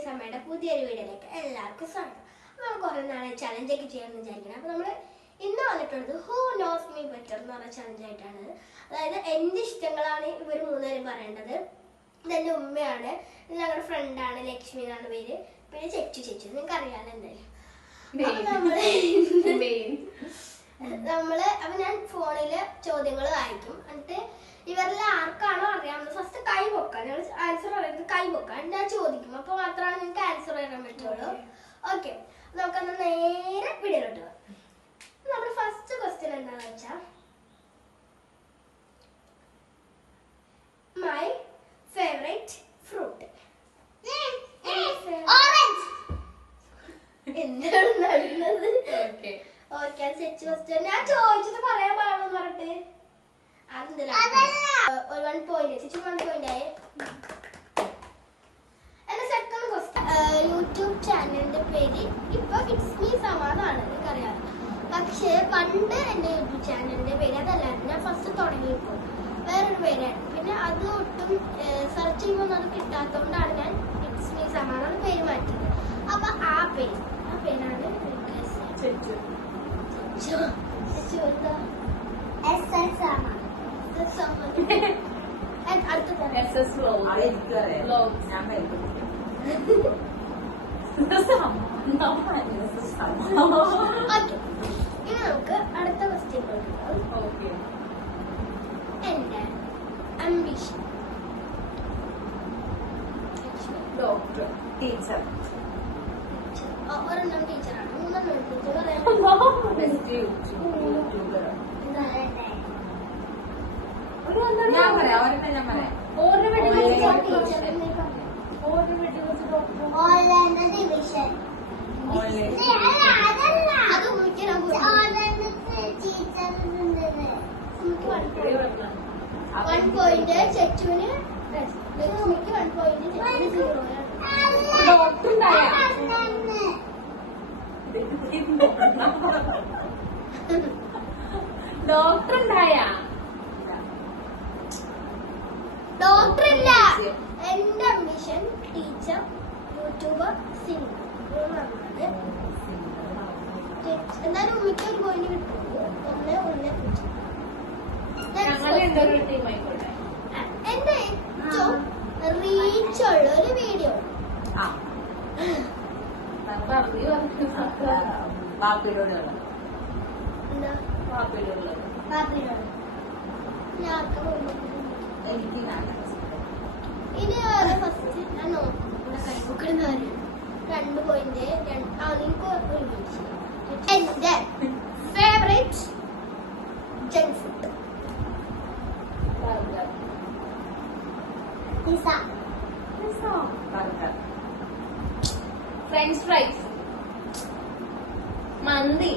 മീസ് അമ്മയുടെ പുതിയൊരു വീഡിയോയിലേക്ക് എല്ലാവർക്കും സ്വാഗതം. നമ്മൾ കുറെ നാളെ ചലഞ്ചൊക്കെ ചെയ്യാമെന്ന് വിചാരിക്കണം. അപ്പോൾ നമ്മൾ ഇന്ന് വന്നിട്ടുള്ളത് ഹൂ നോസ് മീ ബെറ്റർ എന്ന് പറഞ്ഞ ചലഞ്ചായിട്ടാണ്. അതായത് എൻ്റെ ഇഷ്ടങ്ങളാണ് ഇവർ മൂന്നുപേരും പറയേണ്ടത്. ഇതെൻ്റെ ഉമ്മയാണ്, ഇത് ഞങ്ങളുടെ ഫ്രണ്ടാണ്, ലക്ഷ്മി എന്നാണ് പേര്. പിന്നെ ചേച്ചു നിങ്ങൾക്ക് അറിയാമല്ലോ എന്തായാലും. അപ്പൊ ഞാൻ ഫോണില് ചോദ്യങ്ങൾ വായിക്കും. എന്നിട്ട് ഇവരിൽ ആർക്കാണോ അറിയാവുന്നത് ഫസ്റ്റ് കൈ പൊക്കാം. ഞങ്ങൾ ആൻസർ പറയുന്നത് കൈ പൊക്കാം. എന്നിട്ട് ഞാൻ ചോദിക്കും. അപ്പൊ മാത്രമാണ് നിങ്ങൾക്ക് ആൻസർ പറയാൻ പറ്റുള്ളൂ. ഓക്കെ, നമുക്കന്ന് നേരെ വീഡിയോയിലോട്ട് പോകാം. നമ്മുടെ ഫസ്റ്റ് ക്വസ്റ്റ്യൻ എന്താണെന്ന് വെച്ചാൽ, മൈ ഫേവറേറ്റ് ഫ്രൂട്ട്. എന്താണ് നടന്നത്? ഓക്കെ, സെറ്റ് ക്വസ്റ്റ്യൻ ഞാൻ ചോദിച്ചത് പറയാൻ പാടുള്ളൂ പറഞ്ഞിട്ട് ഒരു 1 പോയിന്റ് ചേച്ചി 1 പോയിന്റ് ആയി. എന്റെ സെക്കൻഡ് ക്വസ്റ്റ്യൻ, യൂട്യൂബ് ചാനലിന്റെ പേര് ഇപ്പൊ ഇറ്റ്സ് മീ സമാധാണ്, എനിക്കറിയാം. പക്ഷെ പണ്ട് എന്റെ യൂട്യൂബ് ചാനലിന്റെ പേര് അതല്ലായിരുന്നു. ഞാൻ ഫസ്റ്റ് തുടങ്ങിയപ്പോൾ വേറൊരു പേരായിരുന്നു. പിന്നെ അത് ഒട്ടും സെർച്ച് ചെയ്യുമ്പോൾ അത് കിട്ടാത്തതുകൊണ്ടാണ് ഞാൻ ഇറ്റ്സ് മീ സമാധാണ് പേര് മാറ്റിയത്. അപ്പൊ ആ പേരാണ് ഇനി നമുക്ക് അടുത്ത ക്വസ്റ്റ്യൻ കൊടുക്കാം. എന്റെ അംബിഷൻ ഡോക്ടർ, ടീച്ചർ, ഒരെണ്ണം ടീച്ചറാണ്, മൂന്നെണ്ണം ടീച്ചർ പറയാൻ ഞാൻ പറയാം ഒരെണ്ണം. ഞാൻ പറയാം അത് മുറിക്കാൻ 1 പോയിന്റ് ചെച്ചുവിന്, ലക്ഷ്മിക്ക് 1 പോയിന്റ്, ചെച്ചുവിന് 0. ഡോക്ടർ ഡോക്ടർ ഉണ്ടായ ഡോക്ടർ ഇല്ല. എന്റെ അംബിഷൻ ടീച്ചർ, യൂട്യൂബർ, സിംഗർ. എന്നാലും ഉമ്മയ്ക്ക് 1 പോയിന്റ് കിട്ടുള്ളൂ. എന്റെ ഏറ്റവും റീച്ചുള്ള ഒരു വീഡിയോ ഇനി ഫസ്റ്റ് ഞാൻ നോക്കുന്ന കൈപ്പൊക്കുന്ന 2 പോയിന്റ്. എന്റെ favourite junk food French fries, മന്തി,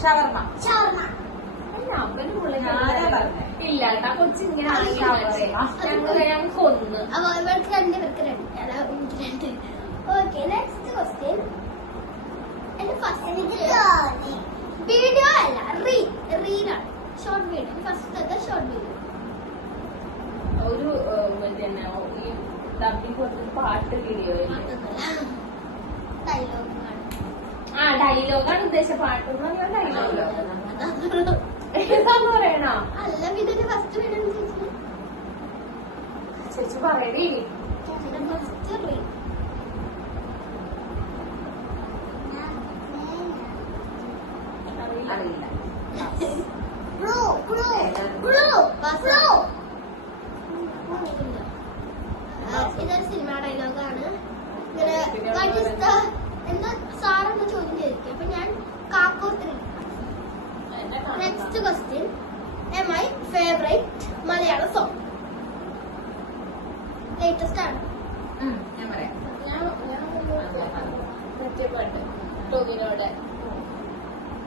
ഷവർമ. ഇല്ല കേട്ടാ, കൊച്ചിങ്ങനെ ഞങ്ങൾക്ക് 1. അപ്പൊ ഇവർക്ക് 2 പേർക്ക് 2. അതാ എനിക്ക് 2. Okay, next question. എന്റെ ഫസ്റ്റ് വീഡിയോ അല്ല, റീലാണ്, short video. First short video ഒരു ഈ ഡബിങ് കൊടുത്തൊരു പാട്ട് വീഡിയോ. ഡയലോഗാണ് ഉദ്ദേശിച്ച, പാട്ടെന്ന് പറഞ്ഞാൽ ഡയലോഗ് ഏതാന്ന് പറയണോ? അല്ല, പിന്നെ ഫസ്റ്റ് വീഡിയോ ചേച്ചി പറയണേ. ഫസ്റ്റ് റീൽ അറിയില്ല. ഇതൊരു സിനിമ ഡയലോഗാണ്. എന്താ സാറെന്താ ചോദ്യം ചോദിക്കുക. അപ്പൊ ഞാൻ കാക്കോത്രി. Next question, my favourite Malayala song. Latest ആണ്. ഞാൻ പറയാം. മറ്റേ പാട്ട് ടോവിനോടെ.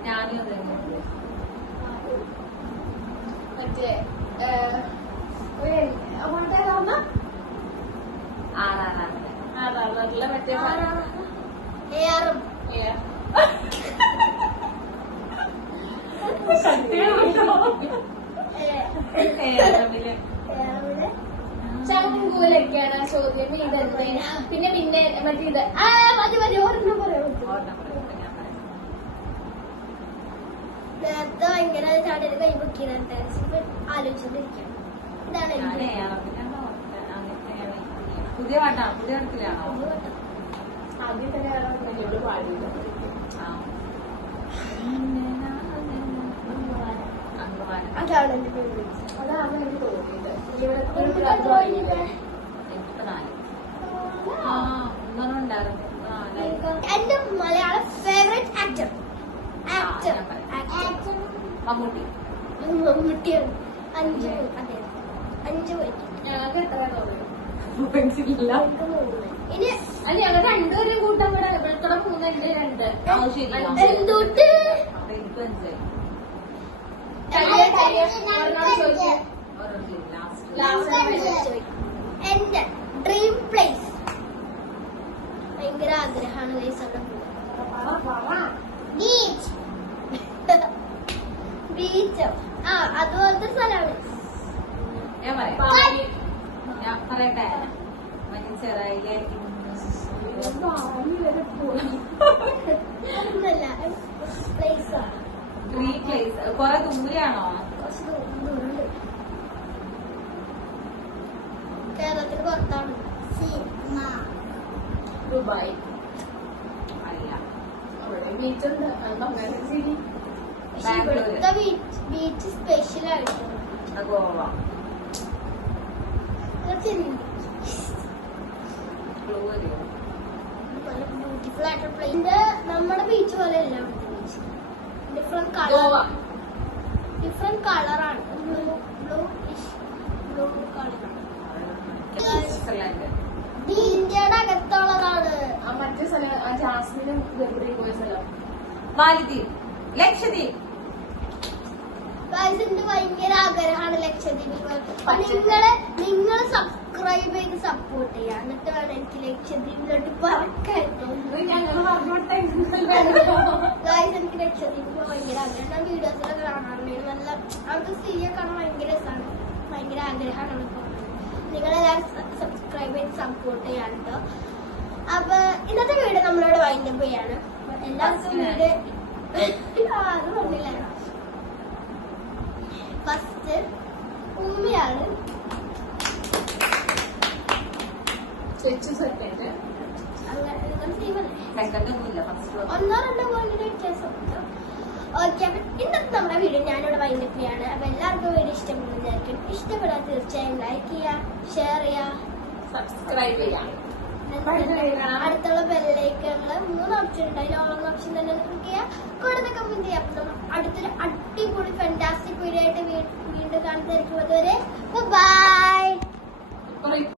ഞാനും മറ്റേ ആറാറിലെ മറ്റേ ചങ്കൂലൊക്കെയാണ് ചോദ്യം. ഇതെന്ത് പിന്നെ പിന്നെ മറ്റേ ഇത് മതി ഒരെണ്ണം പറയാൻ നേരത്തെ ഭയങ്കര ചാടിയത് കൈ പൊക്കിയതാണ് ആലോചിച്ചോണ്ടിരിക്കണം. ഇതാണ് പുതിയ പാട്ടാണ്, പുതിയ ഇടത്തിലാണോ? ആദ്യം തന്നെ എന്നോട് പാടിയില്ല. അതാണ് എന്റെ ഫേവറേറ്റ്. അതാണ് എനിക്ക് തോന്നിയത്. ജീവിതത്തിൽ എനിക്കിപ്പോ ഒരു തോന്നിയില്ല. എനിക്കിപ്പോ 4 ഉണ്ടായിരുന്നു. എന്റെ മലയാള ഫേവറേറ്റ് ആക്ടർ മമ്മൂട്ടി. മമ്മൂട്ടിയാണ്. 5 അതെ 5 പോയിട്ട് ഞങ്ങൾക്ക് എത്ര തോന്നി? ഇല്ല. നമുക്ക് 3. ഇനി അല്ല ഞങ്ങൾ രണ്ടുപേരും കൂട്ടാൻ കൂടെ ഇവിടത്തോടെ 3 എന്റെ 2. എന്തുട്ട് അപ്പൊ എനിക്ക് മനസ്സിലായി. എന്റെ ഡ്രീം പ്ലേസ് ഭയങ്കര ആഗ്രഹമാണ് ഗൈസ് അവിടെ പോവാൻ. ബീച്ചോ അതുപോലത്തെ സ്ഥലമാണ്. ഞാൻ പറയാം, ഞാൻ പറയട്ടെ. ചെറായിലെ ഒന്നല്ല പ്ലേസ് ആണ്. ഡ്രീം പ്ലേസ് കൊറേ ദൂരെയാണോ? കുറച്ച് ദൂരമുണ്ട്. കേരളത്തിന് പുറത്താണ്. ദുബായ്. അല്ല, അവിടെ ബീച്ചുണ്ട്. ശരി. പക്ഷെ ഇവിടുത്തെ ബീച്ച് സ്പെഷ്യൽ ആയിട്ടാണ്. ഗോവ. ബ്യൂട്ടിഫുൾ ആയിട്ടുള്ള പ്ലേസ്. നമ്മുടെ ബീച്ച് പോലെ അല്ല അവിടുത്തെ ബീച്ച്. ഡിഫറെന്റ് ഗോവ. കളറാണ്. ബ്ലൂ കളറാണ്. സ്വിറ്റ്സർലൻഡ്. ഇന്ത്യയുടെ അകത്തുള്ളതാണ്. ആ മറ്റേ സ്ഥലം ആ ജാസ്മിനും ഗബ്രിയും പോയ സ്ഥലം. മാലദ്വീപ്. ലക്ഷദ്വീപ്. ഗൈസ് എന്റെ ഭയങ്കര ആഗ്രഹമാണ് ലക്ഷദ്വീപിൽ നിങ്ങൾ സബ്സ്ക്രൈബ് ചെയ്ത് സപ്പോർട്ട് ചെയ്യാം. എന്നിട്ട് വേണം എനിക്ക് ലക്ഷദ്വീപിലോട്ട് പറക്കാൻ. ഞങ്ങൾ പറഞ്ഞോട്ടെ. ഗൈസ് എനിക്ക് ലക്ഷദ്വീപിൽ ഭയങ്കര ആഗ്രഹം. ഞാൻ വീഡിയോസിലൊക്കെ കാണാറുണ്ട്. നല്ല അവിടുത്തെ സ്ത്രീയെ കാണാൻ ഭയങ്കര രസമാണ്. ഭയങ്കര ആഗ്രഹമാണ് അവിടെ പോകുന്നത്. നിങ്ങളെല്ലാവരും സബ്സ്ക്രൈബ് ചെയ്ത് സപ്പോർട്ട് ചെയ്യാൻ കേട്ടോ. അപ്പൊ ഇന്നത്തെ വീഡിയോ നമ്മളോട് വൈൻഡപ്പ് ചെയ്യാണ്. എല്ലാവർക്കും വീഡിയോ അത് പറഞ്ഞില്ല. ഫസ്റ്റ് ഉമ്മയാണ്. സെക്കൻഡ് അങ്ങനെ ചെയ്യുമല്ലേ? സെക്കൻഡ് ഒന്നുമില്ല, ഫസ്റ്റ്. 1-2 പോയിന്റിന് വ്യത്യാസം. ഓക്കെ, അപ്പൊ ഇന്നത്തെ നമ്മുടെ വീഡിയോ ഞാനിവിടെ വൈൻഡപ്പ് ചെയ്യാണ്. അപ്പൊ എല്ലാവർക്കും വീഡിയോ ഇഷ്ടപ്പെടുന്നതായിരിക്കും. ഇഷ്ടപ്പെടാൻ തീർച്ചയായും ലൈക്ക് ചെയ്യുക, ഷെയർ ചെയ്യുക, സബ്സ്ക്രൈബ് ചെയ്യാം. അടുത്തുള്ള ബെല്ലൈക്കണില് 3 ഓപ്ഷൻ ഉണ്ട്. അതിൽ ഓൺ ഓപ്ഷൻ തന്നെ ക്ലിക്ക് ചെയ്യുക, കൂടുതൽ കമന്റ് ചെയ്യാം. അപ്പൊ നമ്മൾ അടുത്തൊരു അടിപൊളി ഫാന്റാസ്റ്റിക് വീഡിയോ ആയിട്ട് വീണ്ടും കാണുന്നതായിരിക്കും. അതുവരെ ബൈ.